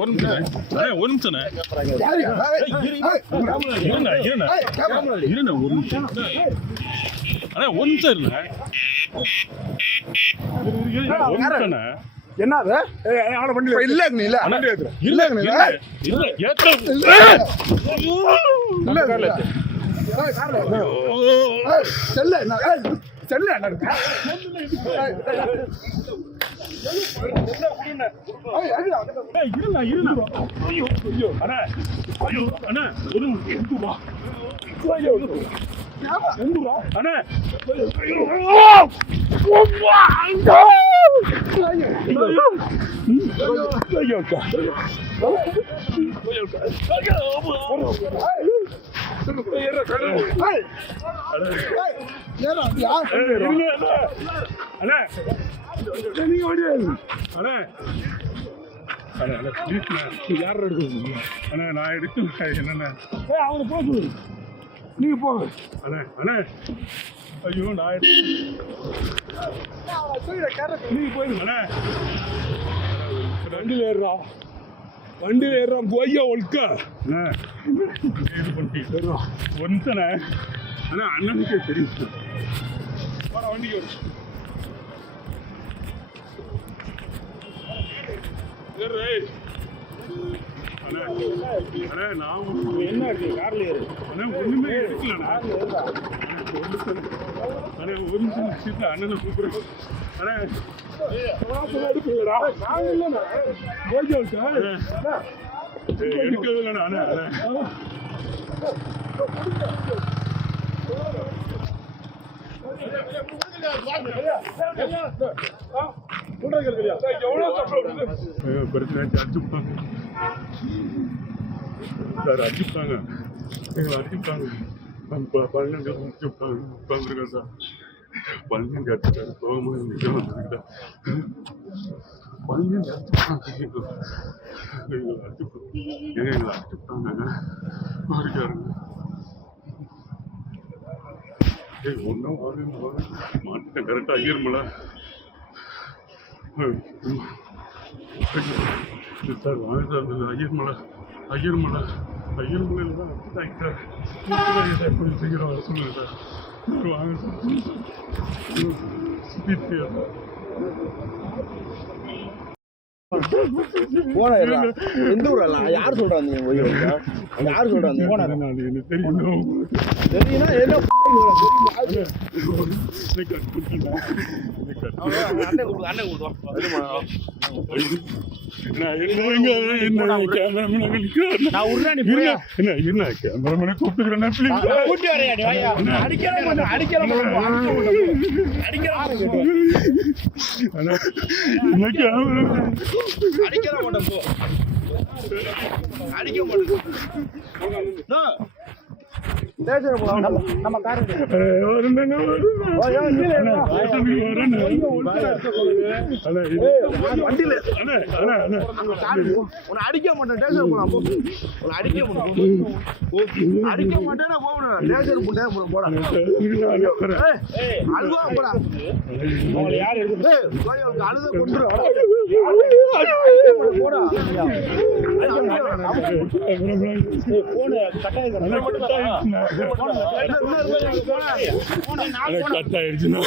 ஒரு நிமிஷம் என்னது இல்லங்க இல்ல இல்லங்க செல்ல செல்ல யார் எடுக்க நான் எடுக்கல என்னென்ன அவனை போக சொல்லு நீங்க போங்க ஐயோ நான் நீங்க போயிருங்க வண்டியில் ஏறுறான் போய்யா ஒழுக்க இது பண்ணி ஒன்சனே அண்ணனுக்கே தெரியும் வண்டிக்கு நான் என்ன இருக்கு கார்ல ஏறு ஒண்ணுமே எடுக்கலண்ணா ஒரு நிமிஷம் அண்ணனை கூப்பிடுறேன் அடிப்பாங்க எங்களை அடிப்பாங்க பன்னெண்டு உட்காந்துருக்கேன் சார் பன்னெண்டு அடிச்சுட்டாரு போகும்போது நிஜம் வந்துருக்கிட்டேன் பன்னெண்டு அடிச்சுட்டாங்க எங்களை அடிச்சுட்டாங்க இருக்காருங்க ஒன்றும் மாட்டேன் கரெக்டாக ஐயர்மலை சார் வாங்க சார் ஐயர்மலையில் தான் சார் கொஞ்சம் சீக்கிரம் வர சொல்லுங்கள் சார் வாங்க சார் போன எந்த ஊரெல்லாம் யார் சொல்றாங்க யார் சொல்றாங்க தெரியும்னா என்ன அடிக்க மாட்டேன் போ அடிக்க மாட்டேன் நம்ம கார் வண்டியில உன்னை அடிக்க மாட்டேன் டேஷன் போலாம் உன்னை அடிக்க மாட்டேன் அடிக்க மாட்டேன்னா போகணும் டேஷன் போட அழுவா போடா யாரு அழுத கொண்டு போடா கட்டாயிடுச்சுன்னா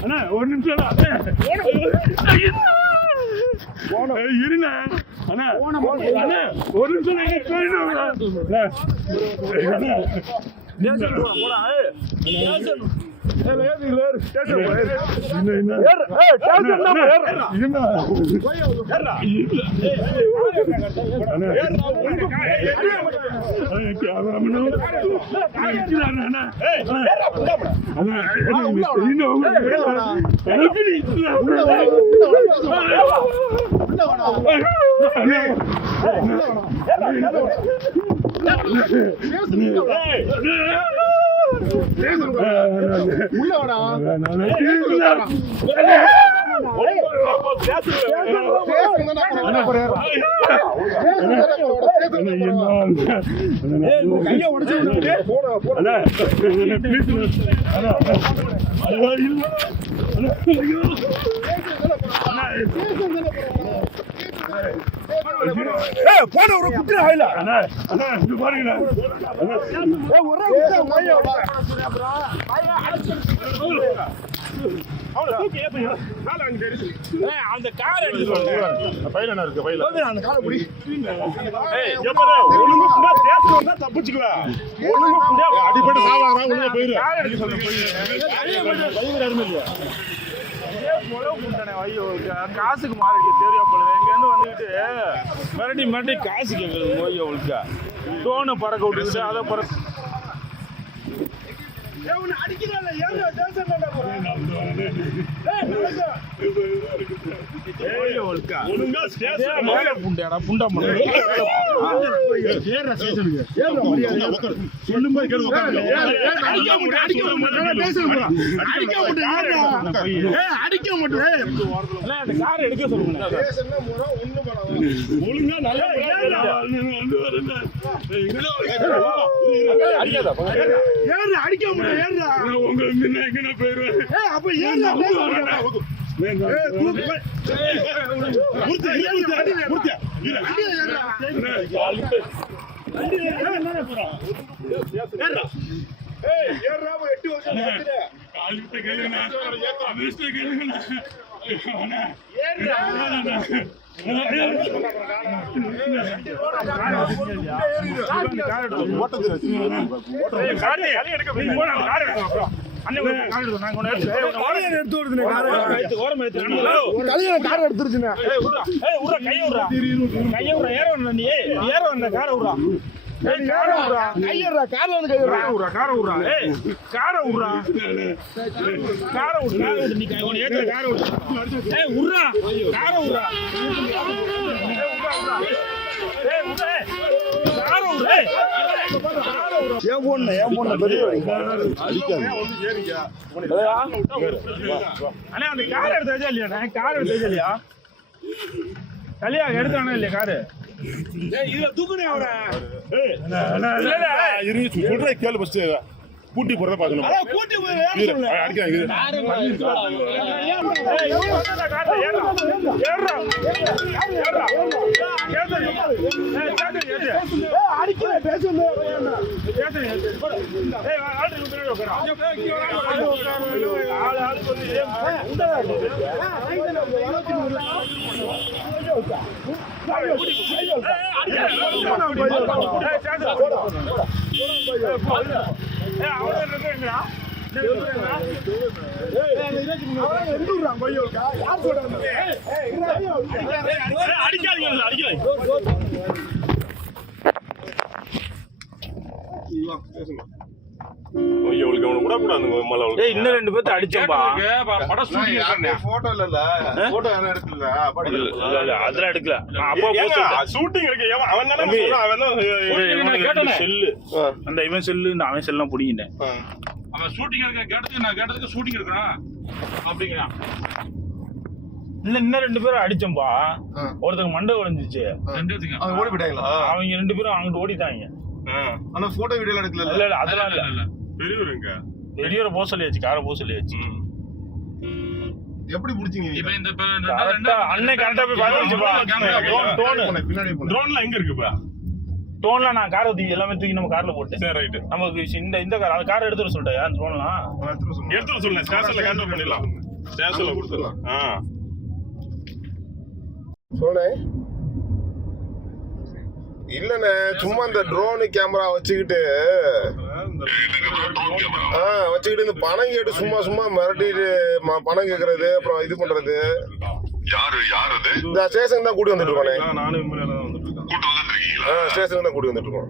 அண்ணா ஒரு நிமிஷம் இருண்ணா அண்ணா ஒரு நிமிஷம் உள்ளவடா கையை உடைச்சு அண்ணா ப்ளீஸ் அண்ணா ஐயோ இல்ல அண்ணா ஐயோ போன ஒரு குட்டி ஆயில அண்ணா அண்ணா இது பாருங்க அந்த கார் எடுத்து பையில இருக்கு பையில அந்த காரை பிடி தப்பிச்சுக்குவேன் அடிப்பட்டு சாவாங்க உள்ள போயிரு காசுக்கு மாறி தெரியும் போல இங்கேருந்து வந்துக்கிட்டு மிரட்டி மிரட்டி காசு கேட்குறது ஓய்ய அவளுக்கு டோனை பறக்க விட்டுக்கிட்டு அதை பறக்க கார் எடுக்க சொல்லுங்க ஒழுங்கா நல்லா அடிக்க முடியும் உங்களுக்கு எங்க போயிருவேன் அப்ப ஏன் எடுத்தானே இல்லையா காரு கேளு பஸ்ட் கூட்டி போறத பாக்கணும் இன்னும் ரெண்டு பேர்த்து அடிச்சோம்பா அதெல்லாம் எடுக்கல ஷூட்டிங் இருக்கு செல்லு அந்த இவன் செல்லு இந்த அவன் செல்லாம் பிடிங்கிட்டேன் அவன் ஷூட்டிங் இருக்க கேட்டதுக்கு நான் கேட்டதுக்கு ஷூட்டிங் இருக்கிறான் அப்படிங்கிறான் இன்னும் ரெண்டு பேரும் அடிச்சோம்பா ஒருத்தருக்கு மண்டை உடைஞ்சிச்சு ஓடி போயிட்டாங்களா அவங்க ரெண்டு பேரும் அங்கிட்டு ஓடிட்டாங்க ஆனா போட்டோ வீடியோ எடுக்கல இல்ல அதெல்லாம் இல்ல பெரியவருங்க பெரியவரை போக சொல்லியாச்சு காரை போக சொல்லியாச்சு எப்படி புடிச்சீங்க இப்ப இந்த அண்ணன் கரெக்டா போய் பாத்துச்சுப்பா பின்னாடி ட்ரோன்ல எங்க இருக்குப்பா ட்ரோன்ல நான் காரை தூக்கி எல்லாமே தூக்கி நம்ம கார்ல போட்டேன் சரி ரைட் நமக்கு இந்த கார் அந்த காரை எடுத்துட சொல்லிட்டேன் அந்த ட்ரோன்லாம் எடுத்துட சொல்லுங்க ஸ்டேஷன்ல கேன்சல் பண்ணிடலாம் ஸ்டேஷன்ல கொடுத்துடலாம் சொன்னே இல்லண்ணே சும்மா இந்த ட்ரோனு கேமரா வச்சுக்கிட்டு இந்த பணம் கேட்டு சும்மா சும்மா மிரட்டிட்டு பணம் கேக்குறது அப்புறம் இது பண்றது இந்த ஸ்டேஷன் தான் கூட்டி வந்துட்டு இருக்கோண்ணே ஸ்டேஷன் தான் கூட்டி வந்துட்டு இருக்கோம்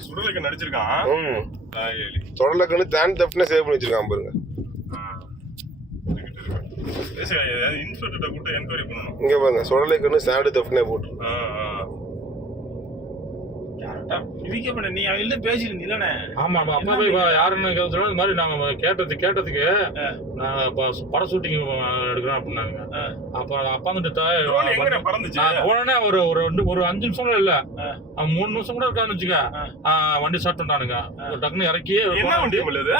சுடலைக்கு நடிச்சிருக்கான் தொடர்லக்கன்னு தேன் தப்புனே சேவ் பண்ணி வச்சிருக்கான் பாருங்க இன்ஸ்பெக்டர்கிட்ட கூப்பிட்டு என்கொயரி பண்ணணும். இங்க பாருங்க சுடலை கண்ணு சேடு தஃப்னே போட்டு இதுக்கே பண்ண நீ அவங்கள்ட்ட பேசிருந்தீங்களே. ஆமா ஆமா அப்பா போய் யாருன்னு கேட்கறோம் இந்த மாதிரி நாங்க கேட்டதுக்கு நான் பட ஷூட்டிங் எடுக்கிறோம் அப்படின்னாங்க. அப்ப அப்பா வந்துட்டு பறந்துச்சு போனே ஒரு 5 நிமிஷம் கூட இல்ல 3 நிமிஷம் கூட இருக்கான்னு வச்சுக்க வண்டி ஸ்டார்ட் பண்ணிட்டானுங்க. டக்குன்னு இறக்கி என்ன வண்டி உள்ளது?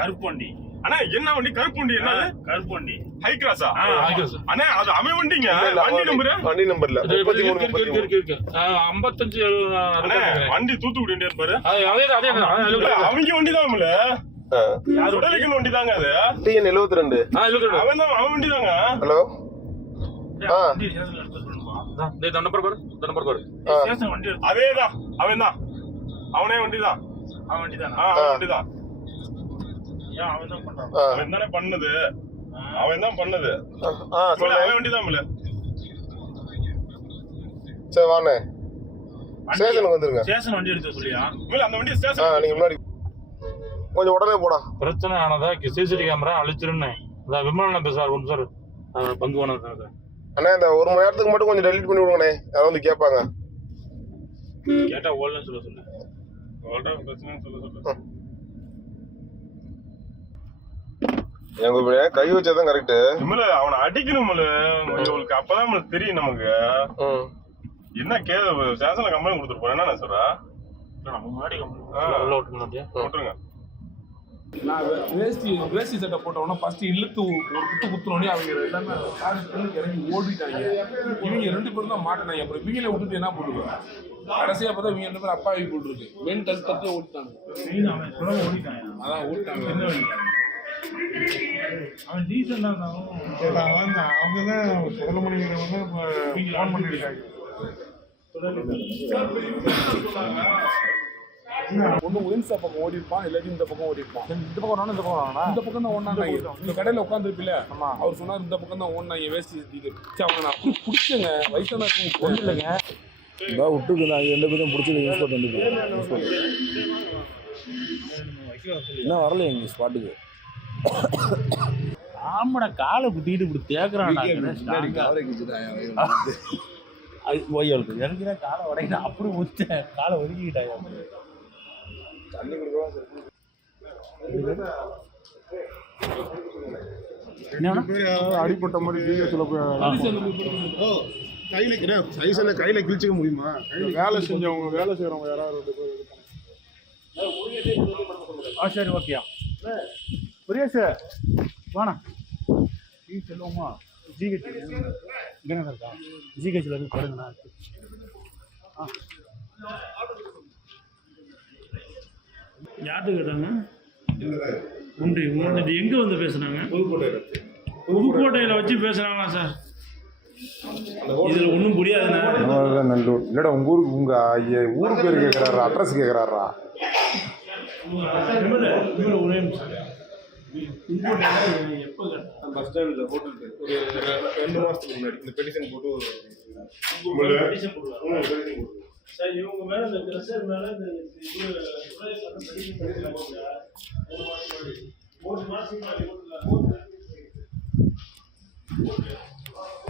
கருப்பு வண்டி. அண்ணா என்ன வண்டி? கருப்பு வண்டி. என்ன கருப்பு வண்டி? ஹை கிராஸா? அண்ணா அது அவன் வண்டிங்க. வண்டி நம்பர்ல 55 வண்டி தூத்துக்குடி வண்டியா பாரு. அவங்க வண்டி தான் சுடலைக்கன் வண்டி தாங்க அது. TN 72 அவன் வண்டி தாங்க. ஹலோ அதேதான் அவன் தான். அவனே வண்டி தான். அவன் வண்டி தானே? வண்டி தான். அவன் தான் பண்றான். அவன் தானே பண்ணது. அவன் தான் பண்ணது. அவன் வண்டி தான். சரி வாண்ணே ஸ்டேஷனுக்கு வந்துருங்க. ஸ்டேஷன் வண்டி எடுத்து சொல்லியா? அந்த வண்டி ஸ்டேஷன் நீங்க முன்னாடி கொஞ்சம் உடனே போடா. பிரச்சனை ஆனதா சிசிடிவி கேமரா அழிச்சிருன்னு விமலன் பேசுறாரு. ஒன்று சார் பங்கு வேணும் அண்ணா இந்த 1 மணி நேரத்துக்கு மட்டும் கொஞ்சம் டெலிட் பண்ணி விடுங்கண்ணே. யாரும் வந்து கேட்பாங்க. கேட்டா ஓடலன்னு சொல்லு. பிரச்சனை சொல்ல எங்க கை வச்சாதான் கரெக்ட். அவனை அடிக்கணும் உங்களுக்கு. அப்பதான் நம்மளுக்கு தெரியும் நமக்கு என்ன ஸ்டேஷன்ல கம்ப்ளைண்ட் கொடுத்துட்டு போறேன். என்ன சொல்றா நம்ம முன்னாடி விட்டுருங்க. நான் வேஷ்டி சட்டை போட்டவொடனே ஃபர்ஸ்ட் இழுத்து ஒரு குத்துனோடனே அவங்க எல்லாமே இறங்கி ஓடிட்டாங்க. இவங்க 2 பேரும் தான் மாட்டினாங்க. அப்புறம் இவங்கள விட்டுட்டு என்ன பண்ணுவாங்க? கடைசியா பார்த்தா இவங்க 2 பேரும் அப்பாவி போட்டுருக்கு. மெயின் கஷ்டத்தையே ஓடிட்டாங்க. அதான் ஓடிட்டாங்க. அவன் டீசெண்டா இருந்தாலும் அவங்க தான் சுடலமணிங்கிறவங்க ஃபோன் பண்ணிருக்காங்க. ஒண்ணு உயின்சா பக்கம் ஓடி இருப்பான், இல்லாட்டி இந்த பக்கம் ஓடி இருப்பான். இந்த பக்கம் தான் ஓடினாங்க. இந்த கடையில உட்காந்துருப்பில்ல, அவர் சொன்னார் இந்த பக்கம் தான் ஓடினாங்க. வேஸ்ட் அவங்க நான் அப்படி பிடிச்சங்க. வயசான ஒன்றும் இல்லைங்க. விட்டுருக்கு. நான் 2 பேரும் பிடிச்சது இன்ஸ்பெக்ட் வந்து என்ன வரல எங்க ஸ்பாட்டுக்கு. ஆமாடா காலை குத்திட்டு இப்படி தேக்குறான். எனக்கு காலை உடைக்கிட்ட அப்படி ஊத்தேன். காலை ஒதுக்கிட்டாயா அடிப்பட்ட மாதிரி கையில கிழிச்சிக்க முடியுமா? வேலை செஞ்சவங்க வேலை செய்யறவங்க யாராவது சரி ஓகேயா புரியாசு வாணா சொல்லுவோமா? ஜிஹெச் இங்கே இருக்கா? ஜிஹெச்சில் இருந்து கொடுங்கண்ணா. யார்கிட்ட கேட்டாங்க? உண்டு உங்கள்கிட்ட எங்கே வந்து பேசுனாங்க? புதுக்கோட்டையில் வச்சு பேசுகிறாங்களா சார்? இதில் ஒன்றும் புரியாதுண்ணா. நல்லூர் இல்லைடா உங்கள் ஊருக்கு உங்கள் ஊர் பேர் கேட்குறாரா? அட்ரஸ் கேட்குறாரா? ஒரே நிமிஷம். எப்போ பஸ் ஸ்டாண்டில் ஹோட்டல் ஒரு 2 மாதத்துக்கு முன்னாடி இந்த பெட்டிஷன் போட்டு சார் இவங்க மேலே இந்த பிரஷர் மேலே இந்த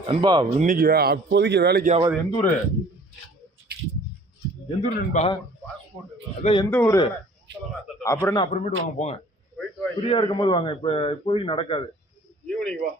நண்பா இன்னைக்கு அப்போதைக்கு வேலைக்கு ஆகாது. எந்த ஊர் நண்பா? அதான் எந்த ஊர்? அப்புறம் என்ன அப்புறமேட்டு வாங்க போங்க. ஃப்ரீயா இருக்கும்போது வாங்க. இப்போதைக்கு நடக்காது. ஈவினிங் வா.